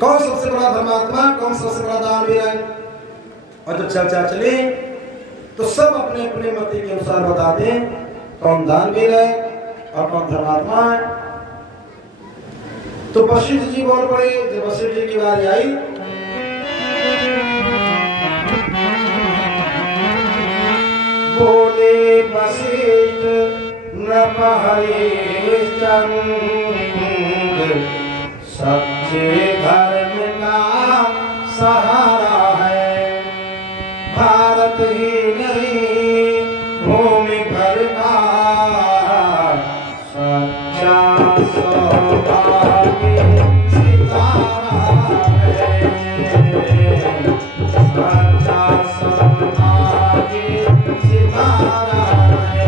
कौन सबसे बड़ा धर्मात्मा, कौन सबसे बड़ा दानवीर है। और जब चर्चा चली तो सब अपने अपने मत के अनुसार बताते हैं कौन दानवीर है और कौन धर्मात्मा है। तो वशिष्ठ जी बोल पड़े। जब वशिष्ठ जी की बारी आई बोले वशिष्ठ नृप हरिश्चंद्र सच्चे धर्म का सहारा है, भारत ही नहीं भूमि भर का सच्चा सौभाग्य सितारा है, सच्चा सौभाग्य सितारा है।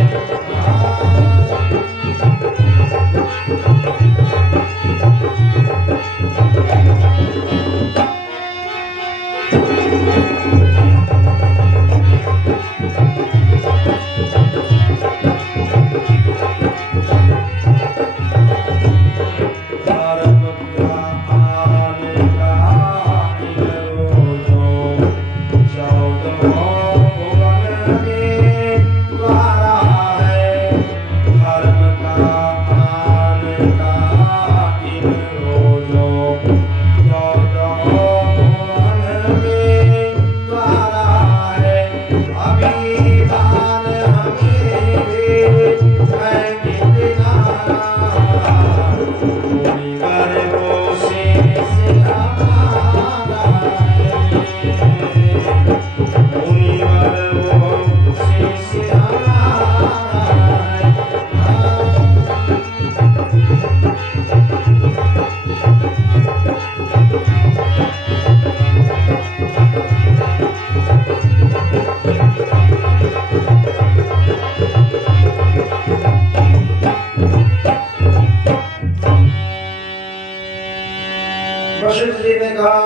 वशिष्ठ जी ने कहा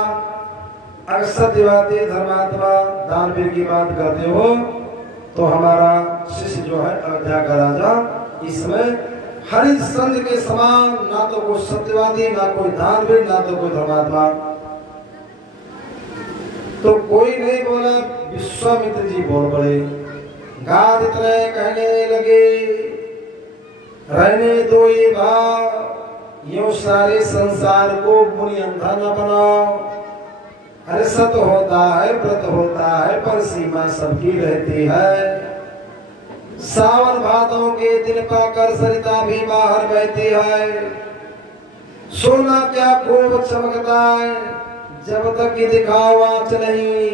अगर सत्यवादी धर्मात्मा दानवीर की बात करते हो तो हमारा शिष्य जो है अयोध्या का राजा इसमें हरिश्चंद्र के समान ना तो कोई सत्यवादी, ना कोई दानवीर, ना तो कोई धर्मात्मा। तो कोई नहीं बोला। विश्वामित्र जी बोल पड़े। गाद इतने कहने लगे रहने दो ये भाव, यो सारे संसार को मुनि अंधा न बनाओ। अरे सत होता है, व्रत होता है, पर सीमा सबकी रहती है। सावन भादों के दिन पाकर सरिता भी बाहर बहती है। सोना क्या खूब चमकता है, जब तक कि दिखाओ आँच नहीं।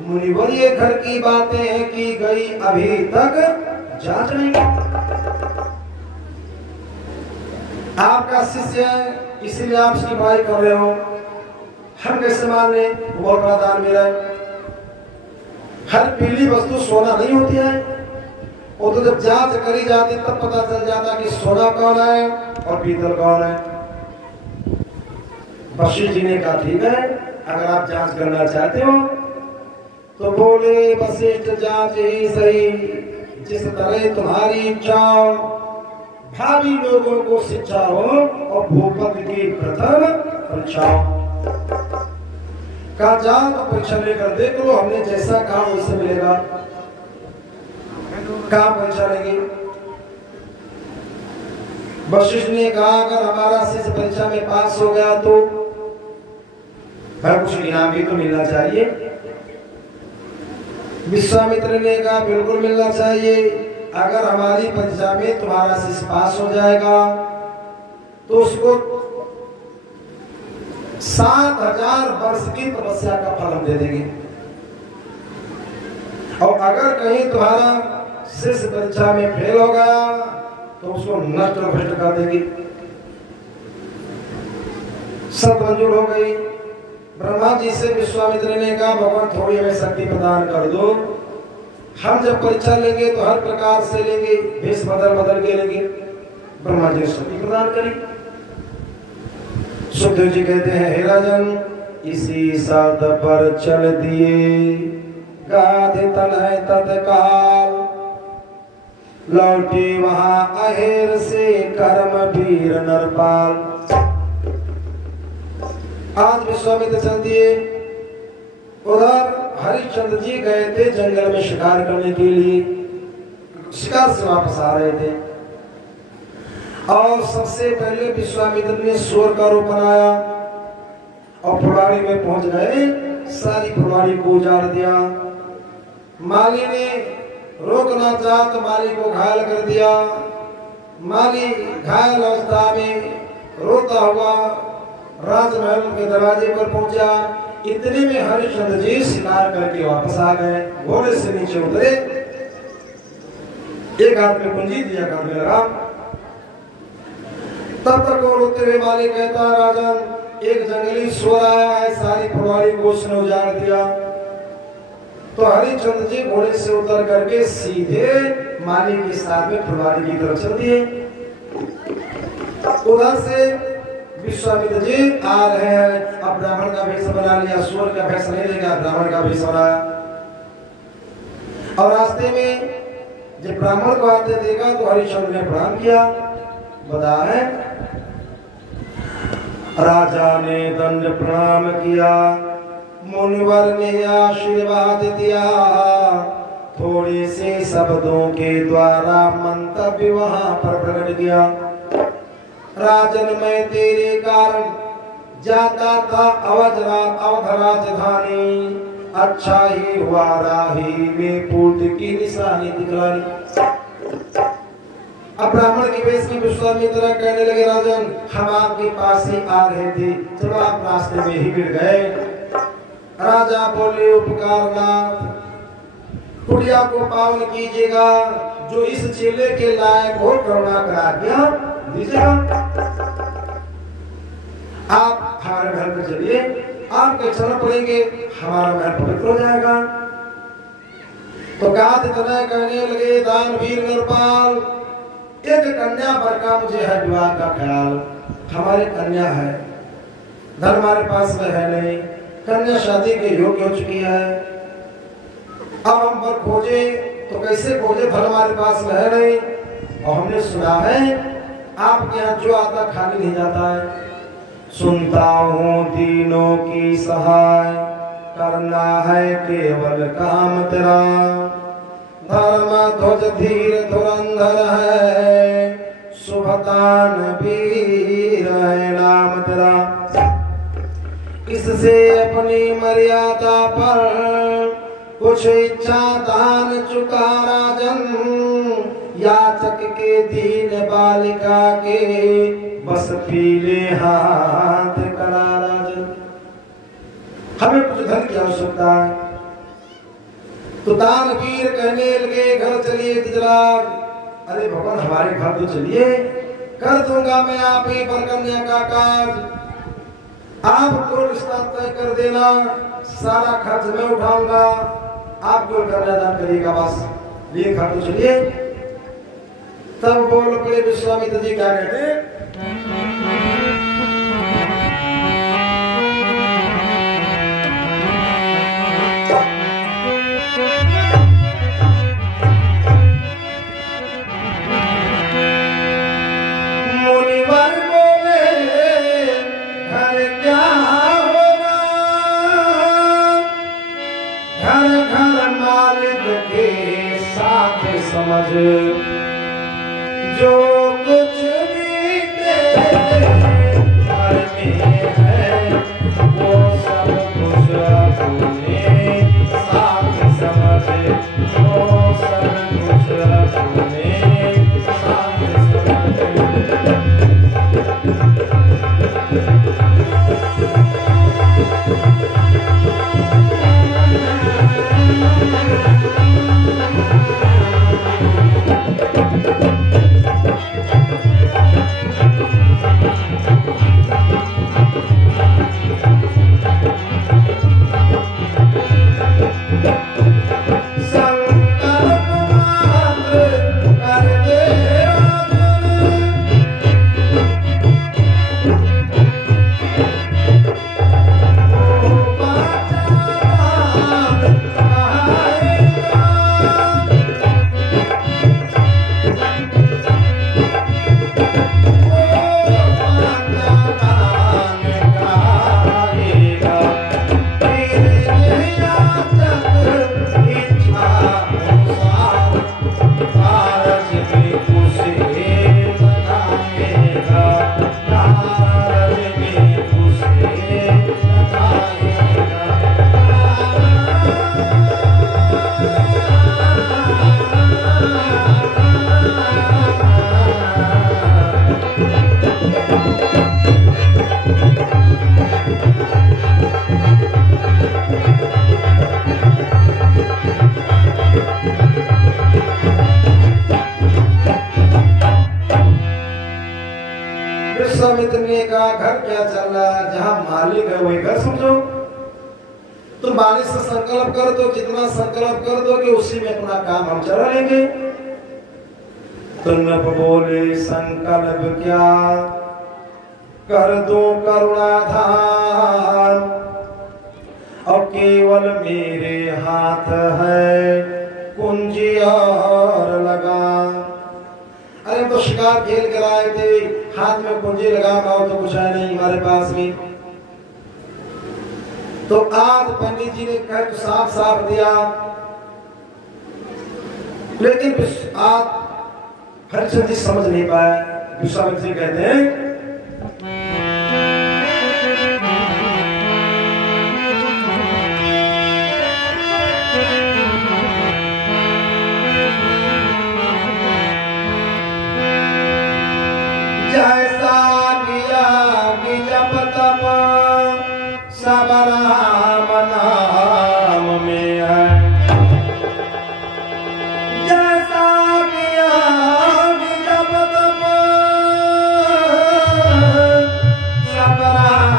मुनिवर ये घर की बातें हैं की गई अभी तक जांच नहीं। आपका शिष्य है इसलिए आप उसकी बुराई कर रहे हो। हम कैसे मान ले बहुत बड़ा दान मेरा है। हर पीली वस्तु सोना नहीं होती है। वो तो जब जांच करी जाती तब पता चल जाता कि सोना कौन है और पीतल कौन है। वशिष्ठ जी ने कहा ठीक है अगर आप जांच करना चाहते हो तो बोले वशिष्ठ जांच ही सही, जिस तरह तुम्हारी इच्छा हो। भावी लोगों को शिक्षा हो और भूपति की प्रथम परीक्षा हो। कहा जाओ तो परीक्षा लेकर देख लो, हमने जैसा कहा वैसे मिलेगा। कहा परीक्षा लेगी। वशिष्ठ ने कहा अगर हमारा शिष्य परीक्षा में पास हो गया तो भाई कुछ इनाम भी तो मिलना चाहिए। विश्वामित्र ने कहा बिल्कुल मिलना चाहिए। अगर हमारी परीक्षा में तुम्हारा शिष्य पास हो जाएगा तो उसको 7000 वर्ष की तपस्या का फल हम दे देंगे। और अगर कहीं तुम्हारा शिष्य परीक्षा में फेल हो गया तो उसको नष्ट और भ्रष्ट कर देंगे। सब मंजूर हो गई। ब्रह्मा जी से विश्वामित्र ने कहा भगवान थोड़ी हमें शक्ति प्रदान कर दो। हम जब परीक्षा लेंगे तो हर प्रकार से लेंगे, भेष बदल बदल के लेंगे। ब्रह्मा जी शक्ति प्रदान करी। सुखदेव जी कहते हैं हे राजन इसी साध पर चल दिए गाधे तलह तत्काल। लौटे वहां अहेर से कर्म वीर नरपाल। आज विश्वामित्र चल दिए। उधर हरिश्चंद्र जी गए थे जंगल में शिकार करने के लिए, शिकार से वापस आ रहे थे और सबसे पहले विश्वामित्र ने सूअर का रूप बनाया और फुलवाड़ी में पहुंच गए, सारी फुलवाड़ी को उजाड़ दिया। माली ने रोकना चाहा तो माली को घायल कर दिया। माली घायल अवस्था में रोता हुआ राजमहल के दरवाजे पर पहुंचा। इतने में हरिश्चंद्र जी शिकार करके वापस आ गए, घोड़े से नीचे उतरे, एक हाथ में कुंजी दिया, हाथ में लगा। तब तक वो रोते हुए माली कहता, राजन एक जंगली सूअर आया है, सारी फुलवाड़ी को उसने उजाड़ दिया। तो हरिश्चंद्र जी घोड़े से उतर करके सीधे माली के साथ में फुलवाड़ी की तरफ चल दिए। उधर से विश्वामित्र जी आ रहे हैं, अब ब्राह्मण का भेष बना लिया, सूअर का भेष नहीं लेगा, ब्राह्मण का भेष बनाया। और रास्ते में जब ब्राह्मण को आते देखा तो हरिश्चंद्र ने प्रणाम किया। बता है राजा ने दंड प्रणाम किया, मुनिवर ने आशीर्वाद दिया, थोड़े से शब्दों के द्वारा मंतव्य वहां पर प्रकट किया। राजन मैं तेरे कारण जाता था अवध राजधानी, अच्छा ही हुआ राही में पूर्ति की निशानी दिखलाई। अब ब्राह्मण के वेश में विश्वामित्र कहने लगे, राजन हम आपके पास ही आ रहे थे, चलो आप रास्ते में ही गिर गए। राजा बोले, उपकारनाथ कुटिया को पावन कीजिएगा, जो इस चेले के लायक हो करुणा करा दिया दीजिएगा। आप हमारे घर पर चलिए, आपके चरण पड़ेंगे, हमारा महल पवित्र हो जाएगा। तो गात इतना कहने लगे, दानवीर नरपाल एक कन्या पर का मुझे है विवाह का ख्याल, हमारी कन्या है, धन हमारे पास में है नहीं, कन्या शादी के योग्य हो चुकी है। अब हम पर खोजे तो कैसे खोजे, धन हमारे पास में है नहीं, और हमने सुना है आपके यहाँ जो आता खाली नहीं जाता है। सुनता हूँ तीनों की सहाय, करना है केवल काम तेरा, धर्म ध्वज धीर धुरंधर है, शुभतान वीर है नाम तेरा। इससे अपनी मर्यादा पर कुछ इच्छा दान चुका राजन, याचक के दीन बालिका के बस पीले हाथ करा राजन। हमें कुछ धन की आवश्यकता है। तो दानवीर कहने लगे, घर चलिए गुजरात। अरे भगवान हमारे घर तो चलिए, कर दूंगा मैं आप ही पर कन्या का काज, आपको रिश्ता तय कर देना, सारा खर्च मैं उठाऊंगा, आपको कन्यादान करिएगा बस, लिए घर तो चलिए। तब बोल पड़े विश्वामित्र जी, क्या कहते, मुनिवर बोले घर क्या होगा, घर घर मालिक के साथ समझ, जो कुछ भी तेरे घर में है वो सब कुछ अपने साथ समझ, वो सब कुछ अपने साथ समझ। क्या चल रहा है, जहां मालिक है वही घर समझो। तुम मालिक से संकल्प कर दो, जितना संकल्प कर दो कि उसी में अपना काम हम चला लेंगे। तो नभ बोले संकल्प क्या कर दो करुणाधार, और केवल मेरे हाथ है कुंजी और लगा। अरे तो शिकार खेल कर आए थे, हाथ में कुंजी लगा पाओ तो कुछ है नहीं हमारे पास में। तो आज पंडित जी ने कह तो साफ साफ दिया, लेकिन आज हरिश्चंद्र जी समझ नहीं पाए। विश्वामित्र जी कहते हैं जैसा किया कि जप तप सब राम नाम में है, जैसा किया कि जप तप सब राम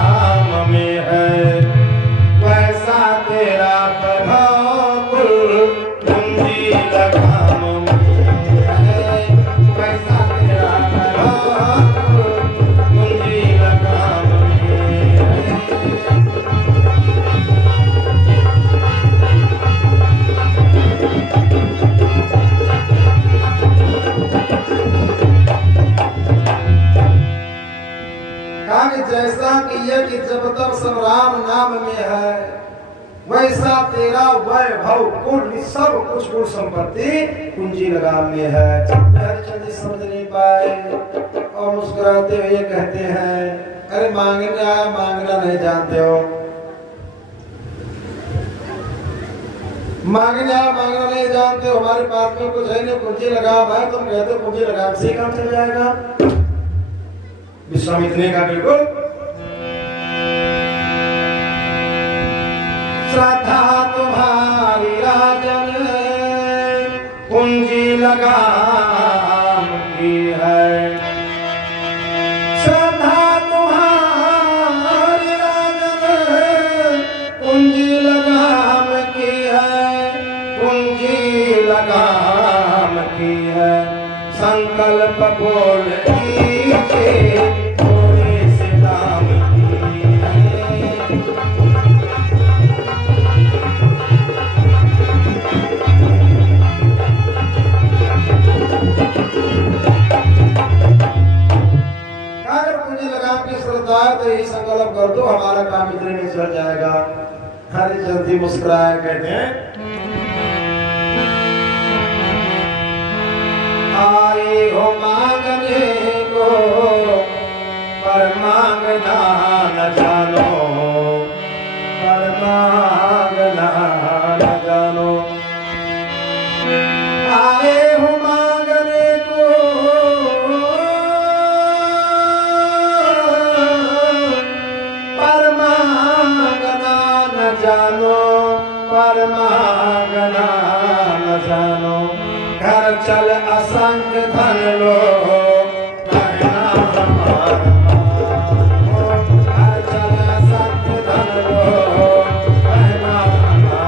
नाम में है, वैसा तेरा प्रभाव कुंजी लगाम में। जैसा कि यह कि जब तक सब राम नाम में है, वैसा तेरा वैभव कुल सब कुछ कुल संपत्ति कुंजी लगाम में है। हरिश्चंद्र जी समझ नहीं पाए और मुस्कुराते हुए कहते हैं, अरे मांगना मांगना नहीं जानते हो, मांगना मांगना नहीं जानते हो, हमारे पास में कुछ है नहीं, कुंजी लगाम है, तुम कहते हो कुंजी लगाम से ही काम चल जाएगा। विश्वामित्र ने कहा बिल्कुल, श्रद्धा तुम्हारी राजन कुंजी लगाम की है, श्रद्धा तुम्हारी राजन कुंजी लगाम की है, कुंजी लगाम की है, संकल्प बोल कीजिए थोड़े से दाम की है। अगर कुंजी लगाम की श्रद्धा है तो यही संकल्प कर दो, हमारा काम इतने में चल जाएगा। हरिश्चंद्र जी मुस्कुराए कहते हैं, आए हो मांगने को पर मांगना न जानो, पर मांगना न जानो, आए हो मांगने को पर मांगना न जानो, पर मांगना न जानो, घर चल असंख्य धन लो कहना हमारा, घर चल असंख्य धन लो कहना हमारा।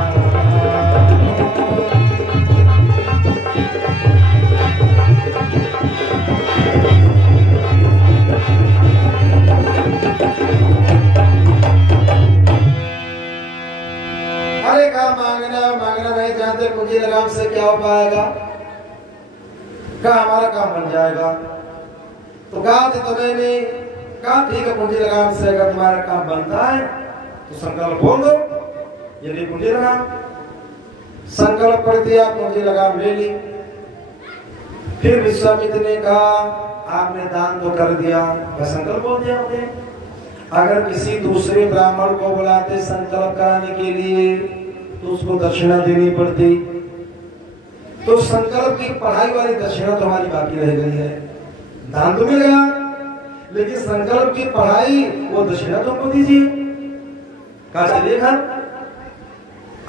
अरे कहा मांगना मांगना नहीं जानते, कुंजी लगाम से क्या हो पाएगा, कहा हमारा काम बन जाएगा। तो कहा तो मैंने कहा ठीक है, कुंजी लगाम से अगर तुम्हारा काम बनता है तो संकल्प बोल दो, यदि कुंजी लगाम संकल्प कर दिया, कुंजी लगाम ले ली। फिर विश्वामित्र ने कहा आपने दान तो कर दिया, मैं संकल्प बोल दिया आपने। अगर किसी दूसरे ब्राह्मण को बुलाते संकल्प कराने के लिए तो उसको दक्षिणा देनी पड़ती, तो संकल्प की पढ़ाई वाली दक्षिणा तो हमारी बाकी रह गई है। दान तो मिल गया, लेकिन संकल्प की पढ़ाई वो दक्षिणा तुमको दीजिए। कहा चलिए घर।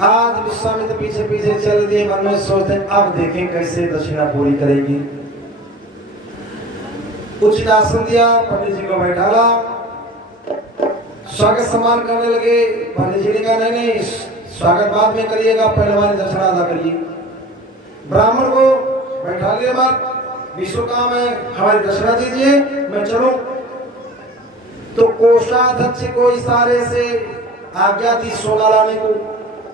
आज विश्वामित्र पीछे पीछे चल दिए, मन में सोचते अब देखें कैसे दक्षिणा पूरी करेगी। उचित आसन दिया, पंडित जी को बैठाला, स्वागत सम्मान करने लगे। पंडित जी ने कहा नहीं नहीं, स्वागत बाद में करिएगा, पहले हमारी दक्षिणा अदा करिए। ब्राह्मण को बैठा लिया, बात विश्व काम है, हमारी दक्षिणा दीजिए, मैं चलूं। तो कोषाध्यक्ष को इशारे से आज्ञा थी सोना लाने को,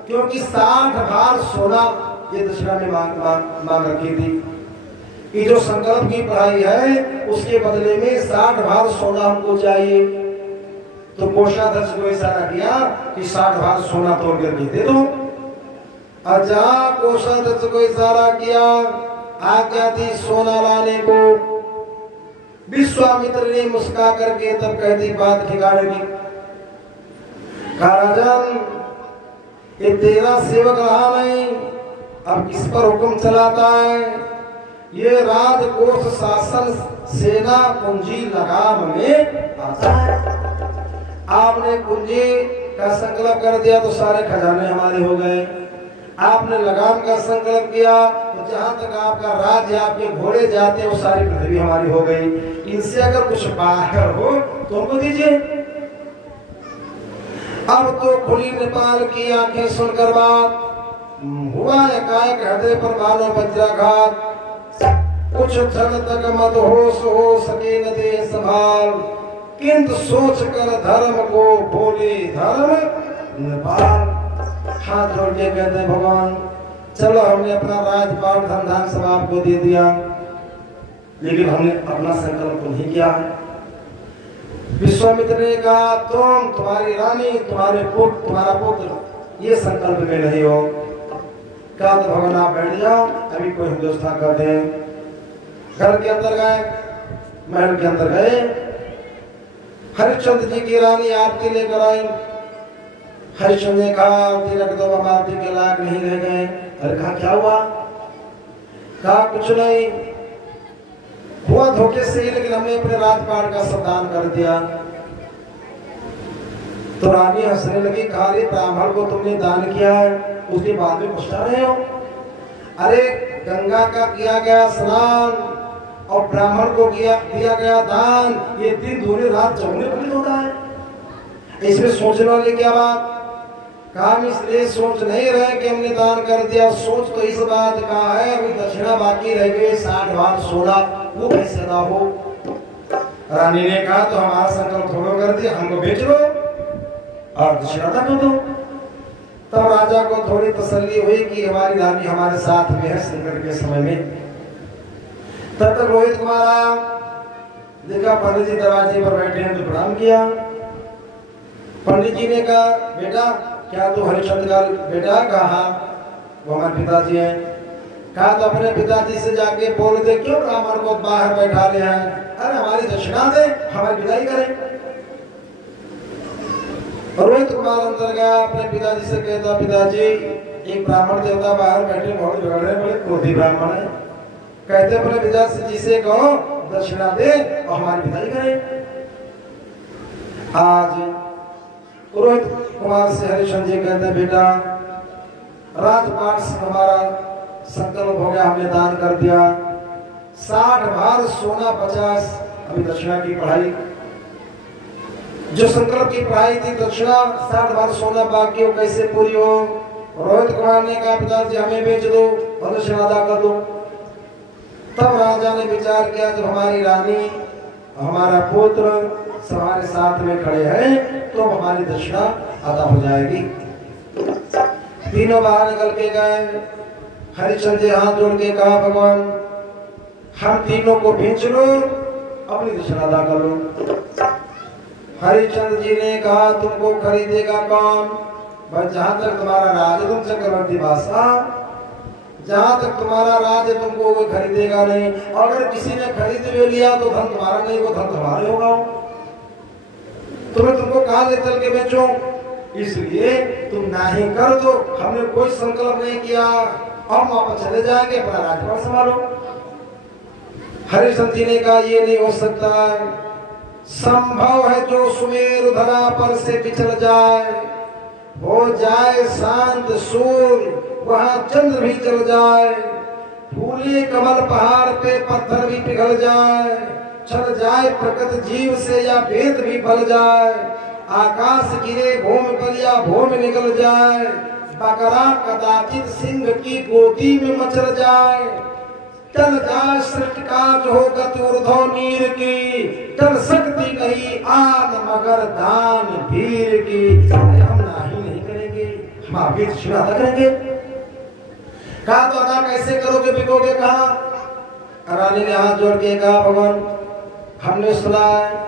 क्योंकि 60 भार सोना ये दक्षिणा में मांग रखी थी। ये जो संकल्प की पढ़ाई है उसके बदले में 60 भार सोना हमको चाहिए। तो कोषाध्यक्ष को इशारा किया कि 60 भार सोना तोड़ करके दे दो। अजा कोषाध्यक्ष को इशारा किया, आज्ञा थी सोना लाने को। विश्वामित्र ने मुस्कुरा करके तब कह दी बात ठिकाने की, राजन ये तेरा सेवक रहा नहीं, अब किस पर हुक्म चलाता है? ये राजकोष शासन सेना पूंजी लगाम में आता है। आपने पूंजी का संकल्प कर दिया तो सारे खजाने हमारे हो गए। आपने लगाम का संकल्प किया तो जहां तक आपका राज्य, आपके घोड़े जाते वो सारी पृथ्वी हमारी हो गई। इनसे अगर कुछ बाहर हो तो हमको दीजिए। अब तो खुली नेपाल की आंखें सुनकर बात हुआ, एकाएक हृदय पर मानो वज्राघात। कुछ क्षण तक मत होश हो सके न दे संभाल, किंतु सोच कर धर्म को बोले धर्म नेपाल। हाथ जोड़ के कहते हैं भगवान चलो, हमने अपना राजपाट धन धान सब आपको दे दिया, लेकिन हमने अपना संकल्प नहीं किया है। विश्वामित्र ने कहा तुम्हारी रानी, तुम्हारे पुत्र, तुम्हारा पुत्र ये संकल्प में नहीं हो। कहा तो भगवान आप बैठ जाओ, अभी कोई व्यवस्था करते हैं। घर के अंदर गए, महल के अंदर गए, हरिश्चंद्र जी की रानी आरती लेकर आई। हरिश्चंद्र ने कहा तिलक दो, हम आरती के लायक नहीं रह गए। अरे कहा क्या हुआ? कहा कुछ नहीं हुआ, धोखे से ही, लेकिन हमने अपने राजपाट का सब दान कर दिया। तो रानी हंसने लगी, कहा रे ब्राह्मण को तुमने दान किया है, उसके बाद में पछता रहे हो? अरे गंगा का किया गया स्नान और ब्राह्मण को दिया गया दान, ये दिन दूनी रात चौगुने फलित होता है। इसमें सोचने वाली क्या बात? काम इसलिए सोच नहीं रहे कि हमने दान कर दिया, सोच तो इस बात का है अभी दक्षिणा बाकी रह गई 60 भार सोना, वो कैसे अदा हो। रानी ने कहा तो हमारा संकल्प थोड़ा कर दिया, हमको बेच लो और दक्षिणा अदा कर दो। तब राजा को थोड़ी तसल्ली हुई कि हमारी रानी हमारे साथ में है संकट के समय में। तब तक रोहित कुमार आया, देखा पंडित जी दरवाजे पर बैठे हैं तो प्रणाम किया। पंडित जी ने कहा बेटा क्या तू हरिश्चंद्र का बेटा? कहा वो हमारे पिताजी हैं। कहा तो अपने पिताजी से जाके बोल दे क्यों ब्राह्मण को बाहर बैठा ले हैं, अरे हमारी दक्षिणा दे, हमारी विदाई करें। रोहित कुमार अंदर गया, अपने पिताजी से कहता पिताजी एक ब्राह्मण देवता बाहर बैठे बहुत बिगड़ रहे, बड़े क्रोधी ब्राह्मण है। कहते अपने पिताजी जी से कहो दक्षिणा दे और हमारी विदाई करें। आज रोहित कुमार से हरिश्चंद्र जी कहते बेटा राजपाट से हमारा संकल्प हो गया, हमने दान कर दिया, 60 भार सोना 50 अभी दक्षिणा की पढ़ाई, जो संकल्प की पढ़ाई थी दक्षिणा 60 भार सोना बाकी हो, कैसे पूरी हो? रोहित कुमार ने कहा पिताजी हमें बेच दो और दक्षिणा अदा कर दो। तब राजा ने विचार किया जब हमारी रानी हमारा पुत्र हमारे साथ में खड़े हैं तो हमारी दक्षिणा अदा हो जाएगी। तीनों बाहर निकल के गए। हरिश्चंद्र जी हाथ जोड़ के कहा भगवान हम तीनों को बेच लो, अपनी दक्षिणा अदा कर लो। हरिश्चंद्र जी ने कहा तुमको खरीदेगा कौन? बस जहां तक तुम्हारा राज तुम चक्रवर्ती बादशाह, जहां तक तुम्हारा राज तुमको कोई खरीदेगा नहीं। अगर किसी ने खरीद भी लिया तो धन तुम्हारा नहीं, वो धन तुम्हारे होगा। तुम्हें तुमको कहा ले चल के बेचो, इसलिए तुम नहीं कर दो, हमने कोई संकल्प नहीं किया, हम वापस चले जाएंगे, अपना राजपाट संभालो। हरिश्चंद्र जी ने कहा ये नहीं हो सकता, संभव है जो सुमेरु धरा पर से पिछड़ जाए, हो जाए शांत सूर्य वहां चंद्र भी चल जाए, फूले कमल पहाड़ पे पत्थर भी पिघल जाए, छल जाए प्रकृत जीव से या वेद भी फल जाए, आकाश गिरे भूमि पर या भूमि निकल जाए, बकरा कदाचित सिंह की गोदी में मचल जाए, टल जाए सृष्टि का जो गति ऊर्ध्व नीर की, टल सकती नहीं आग मगर दान वीर की। हम नहीं करेंगे, हम आपकी अदा करेंगे। कहा तो अदा कैसे करोगे, बिकोगे कहा? रानी ने हाथ जोड़ के कहा, भगवान हमने सुना है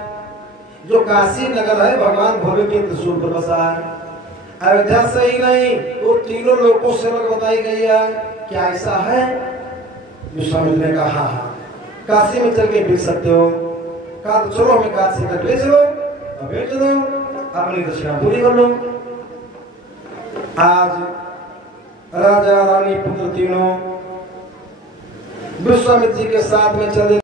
जो काशी नगर है भगवान भोले के त्रिशूल पर बसा है, अयोध्या से ही नहीं वो तीनों लोगों से बताई गई है, क्या ऐसा है? विश्वामित्र ने कहा हाँ, काशी में चल के बिक सकते हो। कहा तो चलो हमें काशी तक ले चलो, बेच लो, अपनी दक्षिणा पूरी कर लो। आज राजा रानी पुत्र तीनों विश्वामित्र जी के साथ में चले।